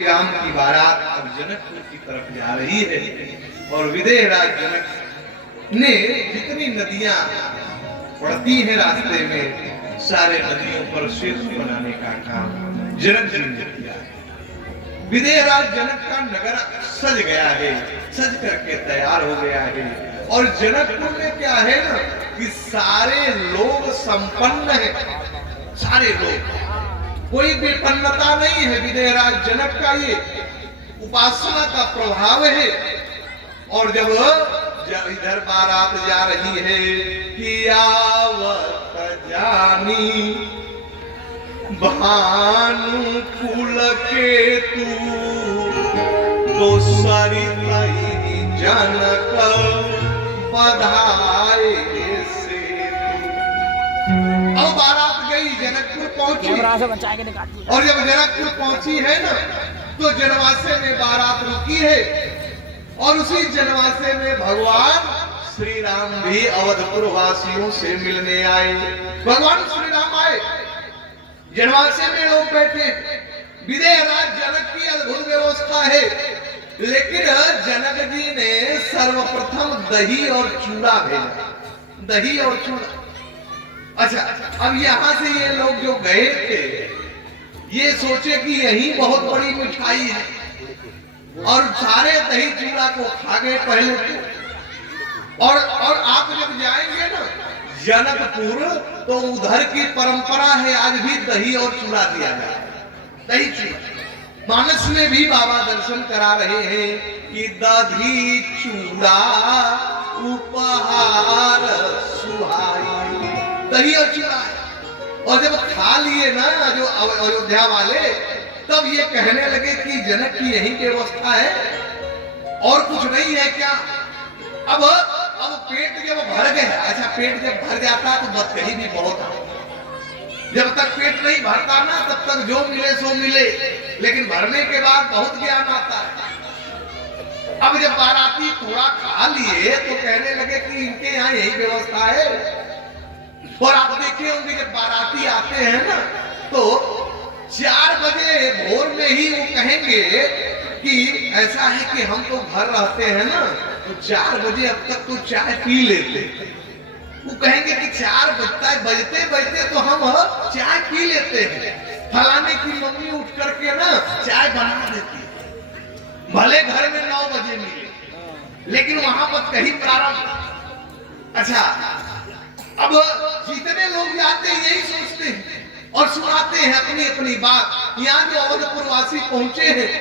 राम की बारात अब जनकपुर की तरफ जा रही है और विदेह राज जनक ने जितनी नदियां पड़ती हैं रास्ते में सारे नदियों पर सेतु बनाने का काम जनक जी ने किया। विदेह राज जनक का नगर सज गया है, सज करके तैयार हो गया है और जनकपुर में क्या है ना कि सारे लोग संपन्न है, सारे लोग, कोई विपन्नता नहीं है। विदेहराज जनक का ये उपासना का प्रभाव है। और जब इधर बारात जा रही है कि आवत जानी भानु कुल के तू तो सरिता जनक बधाए से। अब बारात गई, जनकपुर पहुंची और जब जनकपुर पहुंची है ना तो जनवासे में बारात रुकी है और उसी जनवासे में भगवान श्री राम भी अवधपुर वासियों से मिलने आए। भगवान श्री राम आए, जनवासे में लोग बैठे। विदेह राज जनक की अद्भुत व्यवस्था है, लेकिन जनक जी ने सर्वप्रथम दही और चूड़ा भेजा, दही और चूड़ा। अच्छा, अब यहाँ से ये लोग जो गए थे ये सोचे कि यही बहुत बड़ी मिठाई है और सारे दही चूड़ा को खा गए पहले तो। और आप जब जाएंगे ना जनकपुर तो उधर की परंपरा है, आज भी दही और चूड़ा दिया जाए, दही चूड़ा। मानस में भी बाबा दर्शन करा रहे हैं कि दही चूड़ा उपहार सुहाई, दही और चूड़ा। और जब खा लिए ना जो अयोध्या वाले, तब ये कहने लगे कि जनक की यही व्यवस्था है और कुछ नहीं है क्या? अब पेट जब भर गया, अच्छा पेट जब भर जाता तो बदकही भी बहुत है। जब तक पेट नहीं भरता ना तब तक जो मिले सो मिले, लेकिन भरने के बाद बहुत ज्ञान आता है। अब जब बाराती थोड़ा खा लिए तो कहने लगे कि इनके यहाँ यही व्यवस्था है। और आप देखे होंगे जब बाराती आते हैं ना तो 4 बजे भोर में ही वो कहेंगे कि ऐसा है कि हम तो घर रहते हैं ना तो 4 बजे अब तक तो चाय पी लेते। वो कहेंगे कि 4 बजते बजते तो हम चाय पी लेते हैं। फलाने की मम्मी उठ करके ना चाय बना देती है, भले घर में 9 बजे मिले, लेकिन वहां पर कहीं प्रारंभ। अच्छा, अब जितने लोग जाते हैं यही सोचते हैं और सुनाते हैं अपनी अपनी बात। यहाँ जो अवधपुर वासी पहुंचे हैं,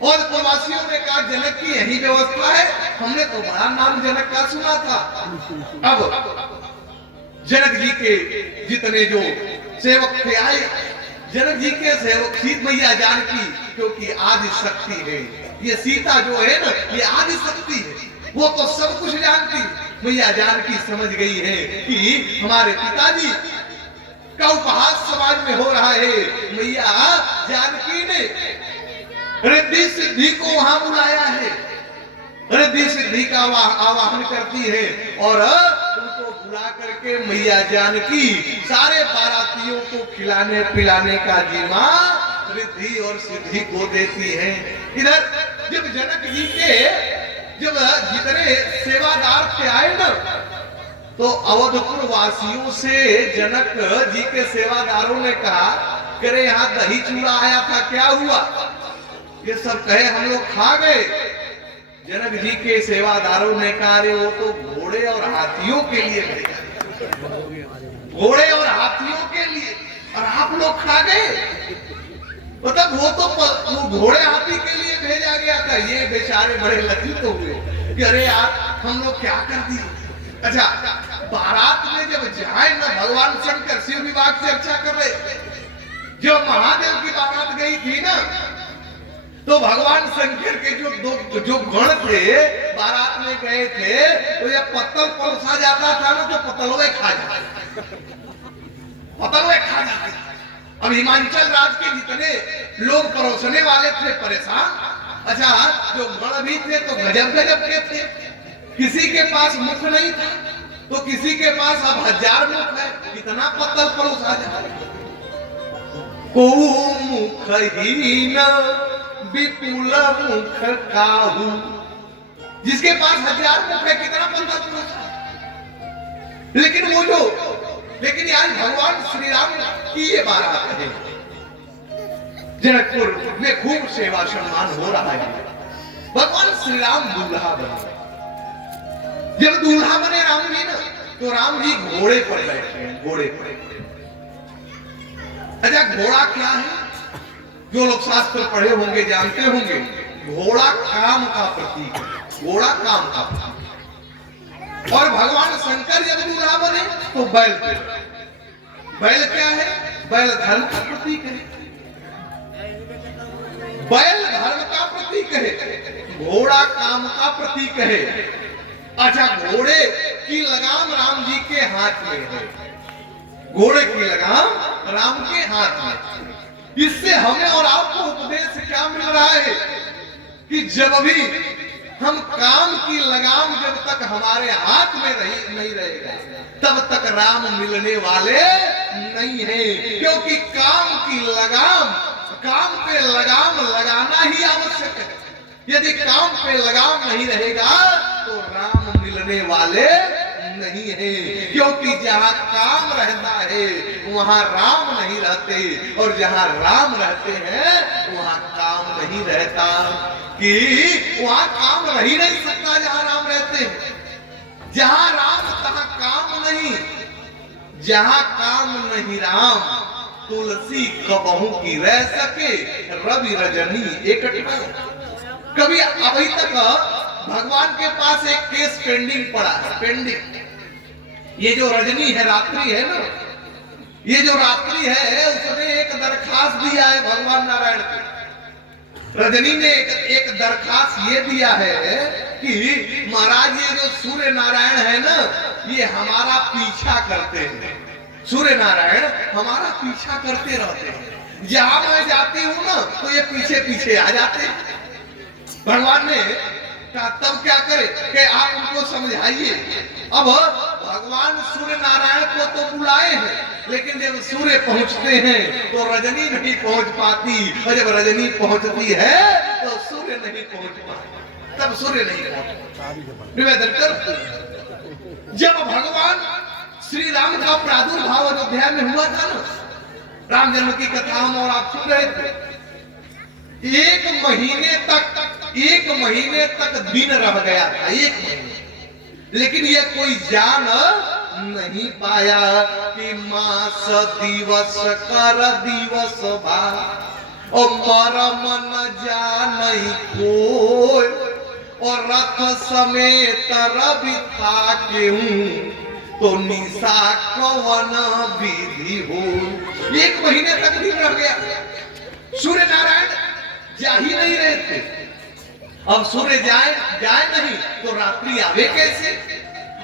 अवधपुर वासियों ने कहा जनक की यही व्यवस्था है, हमने तो बड़ा नाम जनक का सुना था। अब जनक जी के जितने जो सेवक थे आए, जनक जी के सेवक सीत मैया जानकी, क्योंकि आदि शक्ति है, ये सीता जो है ना ये आदि शक्ति है, वो तो सब कुछ जानती। मैया जानकी समझ गई है कि हमारे पिताजी का उपहास समाज में हो रहा है। मैया जानकी ने रिद्धि सिद्धि को वहां बुलाया है, रिद्धि सिद्धि का आवाहन करती है और उनको बुला करके मैया जानकी सारे बारातियों को खिलाने पिलाने का जिम्मा रिद्धि और सिद्धि को देती है। इधर जब जनक जी के जब जितने सेवादार थे आए ना तो अवधपुर वासियों से जनक जी के सेवादारों ने कहा करे यहाँ दही चूड़ा आया था, क्या हुआ? ये सब कहे हम लोग खा गए। जनक जी के सेवादारों ने कहा अरे वो तो घोड़े और हाथियों के लिए भेजा, घोड़े और हाथियों के लिए, और आप लोग खा गए। मतलब वो तो घोड़े हाथी के लिए भेजा गया था। ये बेचारे बड़े लज्जित हुए कि अरे यार हम लोग क्या कर दिए। अच्छा, बारात में जब जाए ना भगवान शंकर शिव विभाग से अर्चा कर रहे, जो महादेव की बारात गई थी ना तो भगवान शंकर के जो गण थे बारात में गए थे, तो जब पत्तल परोसा जाता था ना तो पतलवे खा जाते, पतलवे खा जाते। अब हिमाचल राज्य के जितने लोग परोसने वाले थे परेशान। अच्छा, जो गण भी थे तो गजब गजब के थे, किसी के पास मुख नहीं था तो किसी के पास अब 1000 मुख है, कितना पत्तल परोसा जाए। को मुखहीन विपुल मुख काहू, जिसके पास 1000 मुख है, कितना बंदा पुरुष है। लेकिन आज भगवान श्री राम की ये बात है, जनकपुर में खूब सेवा सम्मान हो रहा है। भगवान श्री राम दूल्हा बने। जब दूल्हा बने राम जी ना, तो राम जी घोड़े पर बैठे हैं, घोड़े पर। अच्छा, घोड़ा क्या है? जो लोग शास्त्र पढ़े होंगे जानते होंगे, घोड़ा काम का प्रतीक है, घोड़ा काम का प्रतीक। और भगवान शंकर जब दूल्हा बने तो बैल पे। बैल क्या है? बैल धर्म का प्रतीक है, बैल धर्म का प्रतीक है, घोड़ा काम का प्रतीक है। अच्छा, घोड़े की लगाम राम जी के हाथ में है, घोड़े की लगाम राम के हाथ में। इससे हमें और आपको उपदेश क्या मिल रहा है कि जब भी हम काम की लगाम जब तक हमारे हाथ में नहीं रहेगा, तब तक राम मिलने वाले नहीं है। क्योंकि काम की लगाम, काम पे लगाम लगाना ही आवश्यक है। यदि काम पे लगाम नहीं रहेगा तो राम मिलने वाले नहीं है। क्योंकि जहां काम रहता है वहां राम नहीं रहते, और जहां राम रहते हैं वहां काम नहीं रहता। कि वहां काम रह ही नहीं सकता जहां राम रहते हैं। जहां राम तहां काम नहीं, जहां काम नहीं राम, तुलसी कबहू की रह सके, रवि रजनी एकटना। कभी अभी तक भगवान के पास एक केस पेंडिंग पड़ा है, पेंडिंग। ये जो रजनी है, रात्रि है ना, ये जो रात्रि है, उसने एक दरखास्त दिया है भगवान नारायण को। रजनी ने एक दरखास्त ये दिया है कि महाराज, ये जो सूर्य नारायण है ना, ये हमारा पीछा करते हैं, सूर्य नारायण हमारा पीछा करते रहते हैं। जहां मैं जाती हूं ना, तो ये पीछे पीछे आ जाते हैं। भगवान ने कहा तब क्या करे कि आप उनको समझाइए। अब भगवान सूर्य नारायण को तो बुलाए हैं, लेकिन जब सूर्य पहुंचते हैं तो रजनी नहीं पहुंच पाती, और जब रजनी पहुंचती है तो सूर्य नहीं पहुंच पाता, तब सूर्य नहीं पहुंचता। निवेदन कर, जब भगवान श्री राम का प्रादुर्भाव अयोध्या में हुआ था ना, राम जन्म की कथा हम और आप सुन रहे थे। एक महीने तक दिन रह गया था, एक महीने। लेकिन ये कोई जान नहीं पाया कि मास दिवस कर दिवस बा, और मरम न जान कोई, और रथ समेत रवि था केहूं, तो निशा कवन विधि हो। एक महीने तक दिन रह गया, सूर्य नारायण जा ही नहीं रहे थे। अब सूर्य जाए नहीं तो रात्रि आवे कैसे?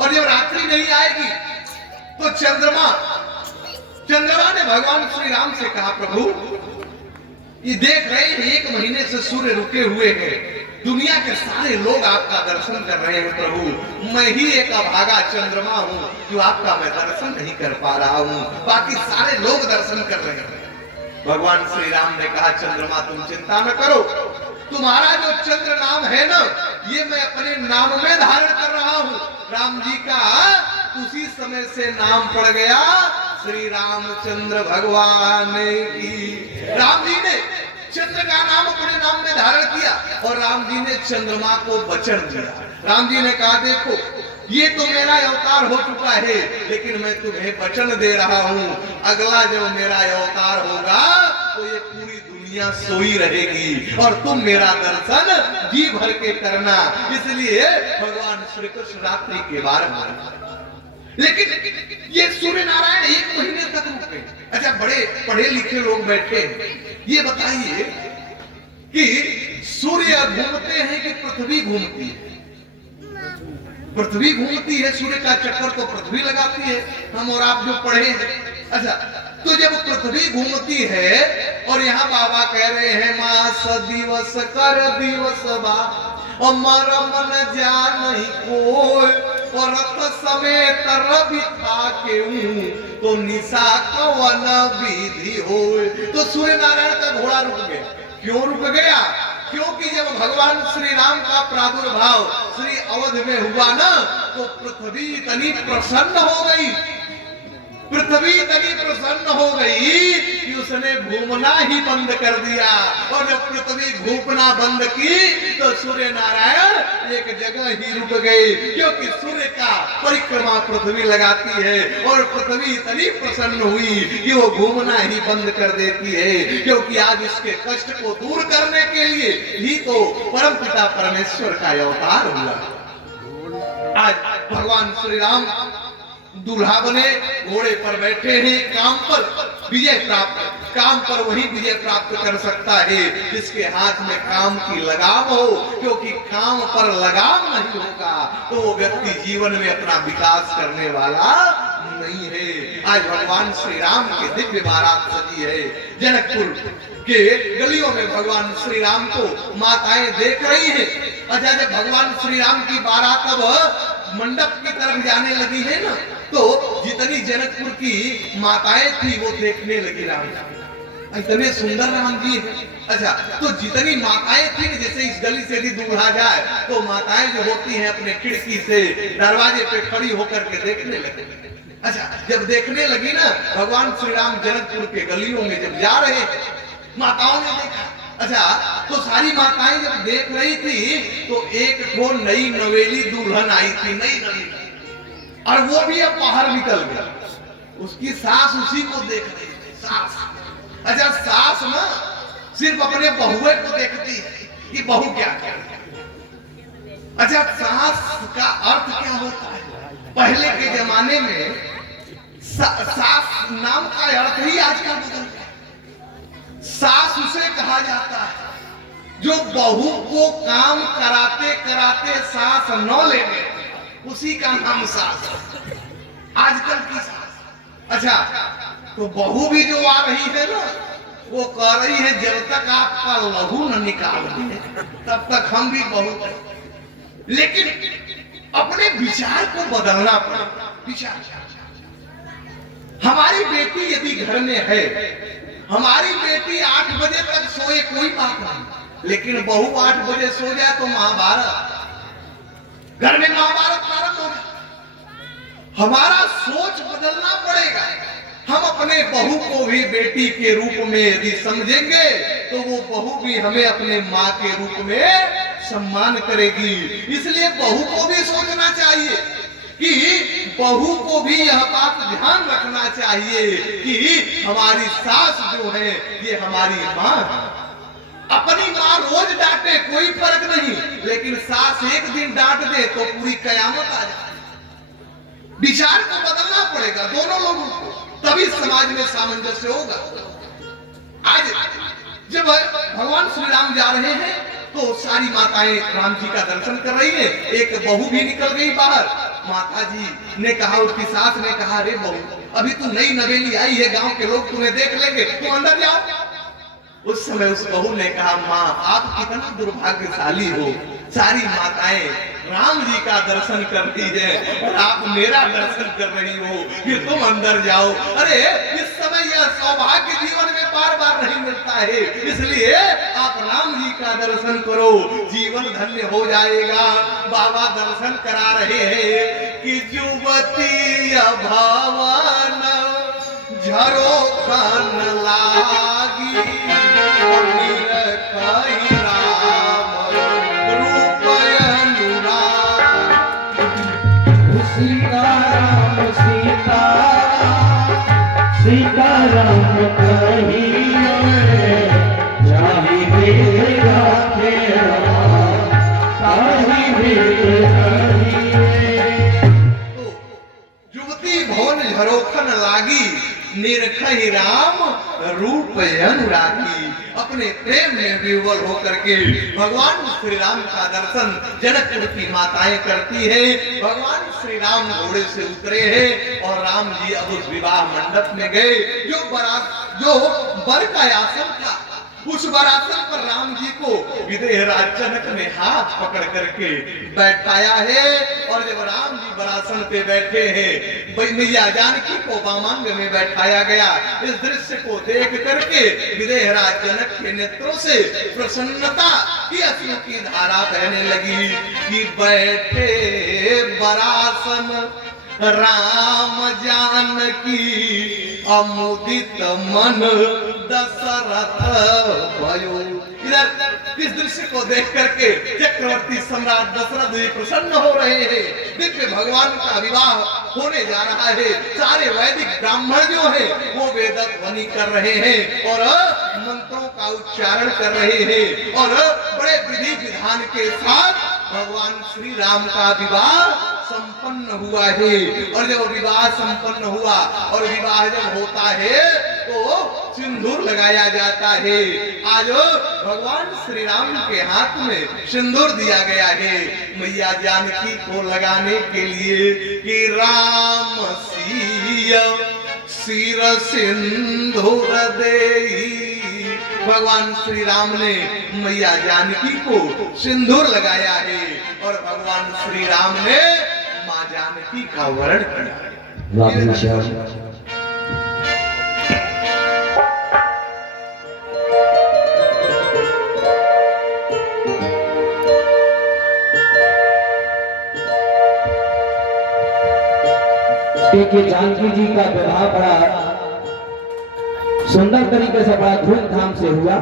और जब रात्रि नहीं आएगी तो चंद्रमा ने भगवान श्री राम से कहा, प्रभु ये देख रहे हैं 1 महीने से सूर्य रुके हुए हैं, दुनिया के सारे लोग आपका दर्शन कर रहे हैं प्रभु, मैं ही एक अभागा चंद्रमा हूं जो आपका मैं दर्शन नहीं कर पा रहा हूं, बाकी सारे लोग दर्शन कर रहे हैं। भगवान श्री राम ने कहा, चंद्रमा तुम चिंता न करो, तुम्हारा जो चंद्र नाम है ना, ये मैं अपने नाम में धारण कर रहा हूं। राम जी का उसी समय से नाम पड़ गया श्री रामचंद्र भगवान की। राम जी ने चंद्र का नाम अपने नाम में धारण किया, और राम जी ने चंद्रमा को वचन दिया। राम जी ने कहा, देखो ये तो मेरा अवतार हो चुका है, लेकिन मैं तुम्हें वचन दे रहा हूं, अगला जब मेरा अवतार होगा तो ये पूरी दुनिया सोई रहेगी, और तुम मेरा दर्शन जी भर के करना। इसलिए भगवान श्री कृष्ण रात्रि के बारे में, लेकिन ये सूर्य नारायण 1 महीने तक रुके। अच्छा, बड़े पढ़े लिखे लोग बैठे, ये बताइए कि सूर्य घूमते हैं कि पृथ्वी घूमती है? पृथ्वी घूमती है, सूर्य का चक्कर तो पृथ्वी लगाती है, हम और आप जो पढ़े हैं। अच्छा, तो जब पृथ्वी घूमती है, और यहाँ बाबा कह रहे हैं मास दिवस कर दिवस बा, और मरम न जान कोई, और रथ समेत रवि था केहूं, तो निशा कवन विधि हो। तो सूर्य नारायण का घोड़ा रुक गया। क्यों रुक गया? भगवान श्री राम का प्रादुर्भाव श्री अवध में हुआ ना, तो पृथ्वी इतनी प्रसन्न हो गई, पृथ्वी इतनी प्रसन्न हो गई कि उसने घूमना ही बंद कर दिया। और जब पृथ्वी घूमना बंद की तो सूर्य नारायण एक जगह ही रुक गए, क्योंकि सूर्य का परिक्रमा पृथ्वी लगाती है। और पृथ्वी इतनी प्रसन्न हुई कि वो घूमना ही बंद कर देती है, क्योंकि आज इसके कष्ट को दूर करने के लिए ही तो परमपिता परमेश्वर का अवतार हुआ। आज भगवान श्री राम दूल्हा बने, घोड़े पर बैठे हैं, काम पर विजय प्राप्त, काम पर वही विजय प्राप्त कर सकता है जिसके हाथ में काम की लगाम हो, क्योंकि काम पर लगाम नहीं होगा तो वो व्यक्ति जीवन में अपना विकास करने वाला नहीं है। आज भगवान श्री राम की दिव्य बारात सजी है। जनकपुर के गलियों में भगवान श्री राम को माताएं देख रही हैं। अच्छा, जब भगवान श्री राम की बारात अब मंडप की तरफ जाने लगी है ना, तो जितनी जनकपुर की माताएं थी वो देखने लगी राम, इतने सुंदर राम जी है। अच्छा, तो जितनी माताएं थी, जैसे इस गली से भी दूल्हा जाए तो माताएं जो होती हैं अपने खिड़की से दरवाजे पे खड़ी होकर के देखने लगी। अच्छा, जब देखने लगी ना, भगवान श्री राम जनकपुर के गलियों में जब जा रहे थे, माताओं ने देखा। अच्छा, तो सारी माताएं जब देख रही थी तो एक वो नई नवेली दुल्हन आई थी, नई नवेली, और वो भी अब बाहर निकल गया। उसकी सास उसी को देख रही थी, सास। अच्छा, सास ना सिर्फ अपने बहुए को देखती है कि बहू क्या करती है। अच्छा, सास का अर्थ क्या होता है? पहले के जमाने में सास नाम का अर्थ ही आजकल बदल गया। सास उसे कहा जाता है जो बहू को काम कराते कराते सांस न लेने, उसी का नाम सास। आजकल की सास। अच्छा, तो बहू भी जो आ रही है ना, वो कह रही है जब तक आपका लहू न निकाल दे तब तक हम भी बहू हैं। लेकिन अपने विचार को बदलना पड़ेगा। विचार, हमारी बेटी यदि घर में है, हमारी बेटी 8 बजे तक सोए कोई बात नहीं, लेकिन बहू 8 बजे सो जाए तो महाभारत, घर में महाभारत प्रारंभ हो जाए। हमारा सोच बदलना पड़ेगा। हम अपने बहू को भी बेटी के रूप में यदि समझेंगे तो वो बहू भी हमें अपने माँ के रूप में सम्मान करेगी। इसलिए बहू को भी सोचना चाहिए कि बहू को भी यह बात ध्यान रखना चाहिए कि हमारी सास जो है ये हमारी माँ है। अपनी माँ रोज डांटे कोई फर्क नहीं, लेकिन सास एक दिन डांट दे तो पूरी कयामत आ जाए। विचार को बदलना पड़ेगा दोनों लोगों को, तभी समाज में सामंजस्य होगा। आज जब भगवान श्री राम जा रहे हैं तो सारी माताएं राम जी का दर्शन कर रही है। एक बहू भी निकल गई बाहर। माता जी ने कहा, उसकी सास ने कहा, अरे बहू, अभी तू नई नवेली आई है, गांव के लोग तुम्हें देख लेंगे, तुम अंदर जाओ। उस समय उस बहू ने कहा, माँ आप कितना दुर्भाग्यशाली हो, सारी माताएं राम जी का दर्शन करती है और आप मेरा दर्शन कर रही हो कि तुम अंदर जाओ। अरे इस समय यह सौभाग्य जीवन में बार बार नहीं मिलता है, इसलिए आप राम जी का दर्शन करो, जीवन धन्य हो जाएगा। बाबा दर्शन करा रहे हैं कि युवती भवन झरोखन लागी, सीताराम कहिए जाहि बेरा तेरा ताहि बेर कहिए। युवती भवन झरोखन लागी, निरखहि राम रूप अनुरागी। अपने प्रेम में विह्वल होकर के भगवान श्री राम का दर्शन जनकपुर की माताएं करती है। भगवान श्री राम घोड़े से उतरे हैं और राम जी अब उस विवाह मंडप में गए। जो बर का आसन था उस वरासन पर राम जी को विदेहराज जनक ने हाथ पकड़ करके बैठाया है। और जब राम जी वरासन पे बैठे हैं, मैया जानकी को वामांग में बैठाया गया। इस दृश्य को देख करके विदेहराज जनक के नेत्रों से प्रसन्नता की अश्रु की धारा बहने लगी कि बैठे वरासन राम जानकी अमुदित मन दशरथ भयो। इधर इस दृश्य को देख करके चक्रवर्ती सम्राट दशरथ जी प्रसन्न हो रहे हैं। दिव्य भगवान का विवाह होने जा रहा है। सारे वैदिक ब्राह्मण जो है वो वेद ध्वनि कर रहे हैं और मंत्रों का उच्चारण कर रहे हैं और बड़े विधि विधान के साथ भगवान श्री राम का विवाह संपन्न हुआ है। और जब विवाह संपन्न हुआ और विवाह जब होता है तो सिंदूर लगाया जाता है। आज भगवान श्री राम के हाथ में सिंदूर दिया गया है मैया जानकी को लगाने के लिए कि राम सिया सिर सिंदूर देई। भगवान श्री राम ने मैया जानकी को सिंदूर लगाया है और भगवान श्री राम ने मां जानकी का वर्ण किया। देखिए जानकी जी का विवाह बड़ा सुंदर तरीके से बड़ा धूमधाम से हुआ।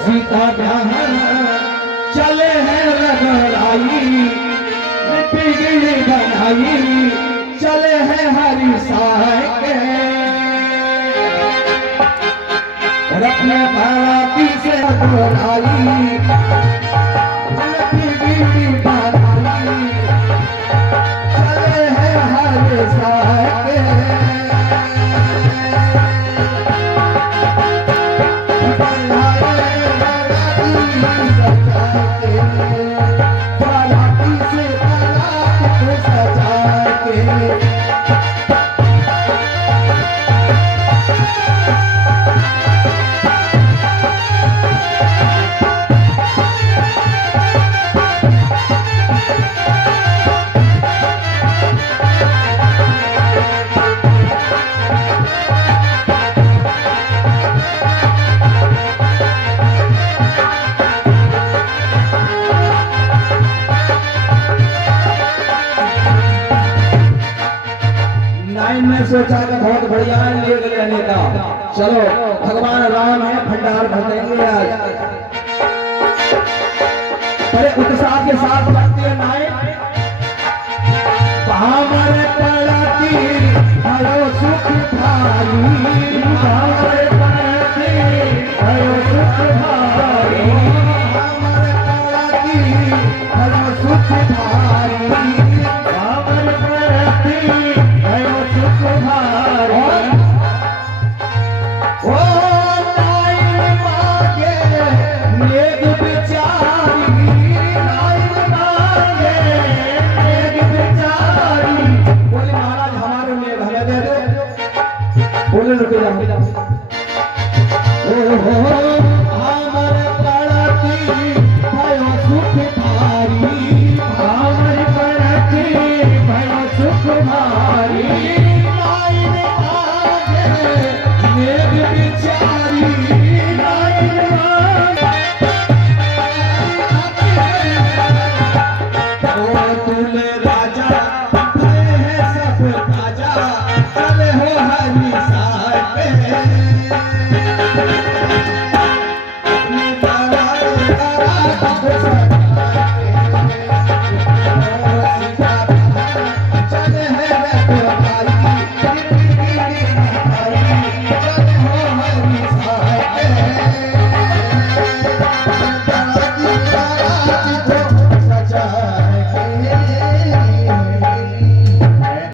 सीता जहां चले हैं रगड़ाई बिगड़ी बनाई चले हैं हरी साय के अपने बाराती से रगड़ाई बिगड़ी बनाई चले हैं हरी साय के। सोचा कि बहुत बढ़िया ले लेने का, चलो भगवान राम है भंडार भरेंगे आज। बड़े उत्साह के साथ लगती है नाई हमारे पड़ती भयो सुख भारी हमारे पड़ती भयो सुख भारी हमारे पड़ती भयो सुख भारी हमारे पड़ती भयो सुख भारी। ओ नाई मांगे नेक बिचारी नाई मांगे नेक बिचारी। बोले महाराज हमारे नेक हमें दे दो। बोले रुक जाओ। ओ हमारे पड़ती भयो सुख भारी हमारे पड़ती भयो सुख भारी नाई मांगे नेक बिचारी नाई मांगे। ओ तुले राजा भय है सब राजा चले हो हरी साय पे अपनी तारा